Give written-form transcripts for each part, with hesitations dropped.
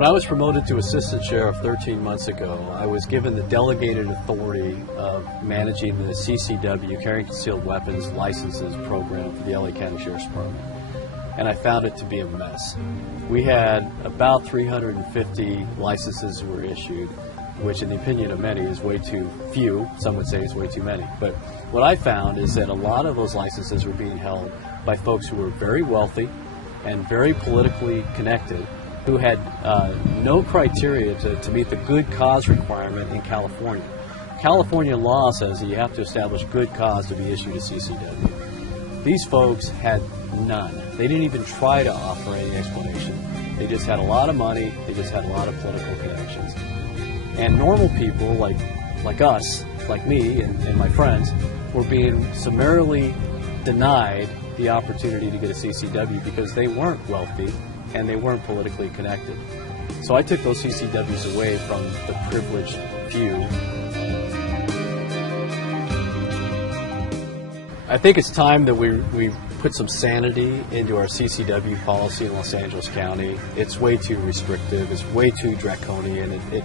When I was promoted to assistant sheriff 13 months ago, I was given the delegated authority of managing the CCW, Carrying Concealed Weapons Licenses program for the LA County Sheriff's Department. And I found it to be a mess. We had about 350 licenses were issued, which in the opinion of many is way too few. Some would say it's way too many. But what I found is that a lot of those licenses were being held by folks who were very wealthy and very politically connected, who had no criteria to meet the good cause requirement in California. California law says that you have to establish good cause to be issued a CCW. These folks had none. They didn't even try to offer any explanation. They just had a lot of money. They just had a lot of political connections. And normal people like us, like me and my friends, were being summarily denied the opportunity to get a CCW because they weren't wealthy and they weren't politically connected. So I took those CCWs away from the privileged few. I think it's time that we put some sanity into our CCW policy in Los Angeles County. It's way too restrictive. It's way too draconian. It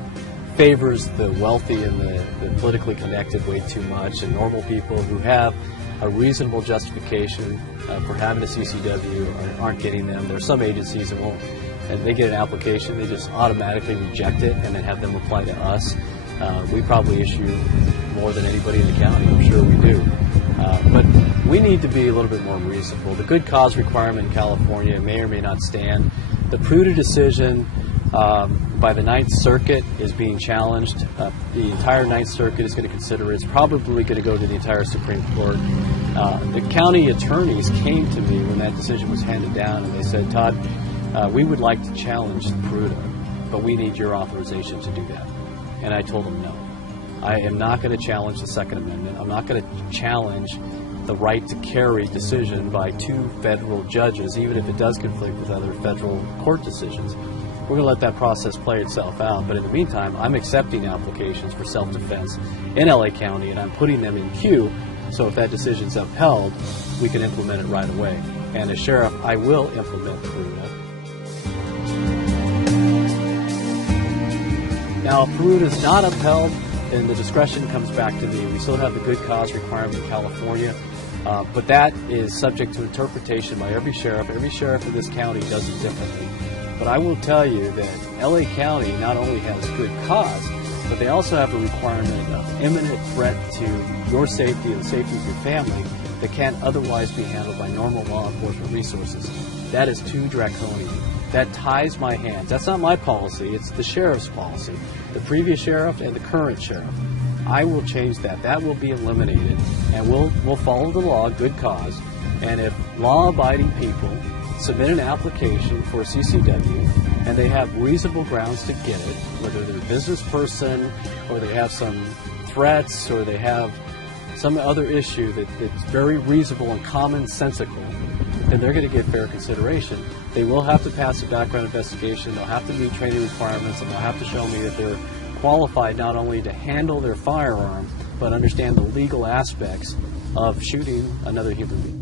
favors the wealthy and the politically connected way too much, and normal people who have a reasonable justification for having a CCW aren't getting them. There are some agencies that won't, and they get an application, they just automatically reject it and then have them apply to us. We probably issue more than anybody in the county, I'm sure we do. But we need to be a little bit more reasonable. The good cause requirement in California may or may not stand. The Pruda decision by the Ninth Circuit is being challenged. The entire Ninth Circuit is going to consider it. It's probably going to go to the entire Supreme Court. The county attorneys came to me when that decision was handed down and they said, Todd, we would like to challenge Pruda, but we need your authorization to do that. And I told them no. I am not going to challenge the Second Amendment. I'm not going to challenge the right to carry decision by two federal judges, even if it does conflict with other federal court decisions. We're going to let that process play itself out. But in the meantime, I'm accepting applications for self-defense in LA County, and I'm putting them in queue, so if that decision is upheld, we can implement it right away. And as sheriff, I will implement Pruda. Now, if Pruda is not upheld, then the discretion comes back to me. We still have the good cause requirement in California, but that is subject to interpretation by every sheriff. Every sheriff in this county does it differently. But I will tell you that LA County not only has good cause, but they also have a requirement of imminent threat to your safety and the safety of your family that can't otherwise be handled by normal law enforcement resources. That is too draconian. That ties my hands. That's not my policy. It's the sheriff's policy, the previous sheriff and the current sheriff. I will change that. That will be eliminated, and we'll follow the law, good cause. And if law-abiding people submit an application for a CCW and they have reasonable grounds to get it, whether they're a business person or they have some threats or they have some other issue that's very reasonable and commonsensical, then they're going to get fair consideration. They will have to pass a background investigation, they'll have to meet training requirements, and they'll have to show me that they're qualified not only to handle their firearm, but understand the legal aspects of shooting another human being.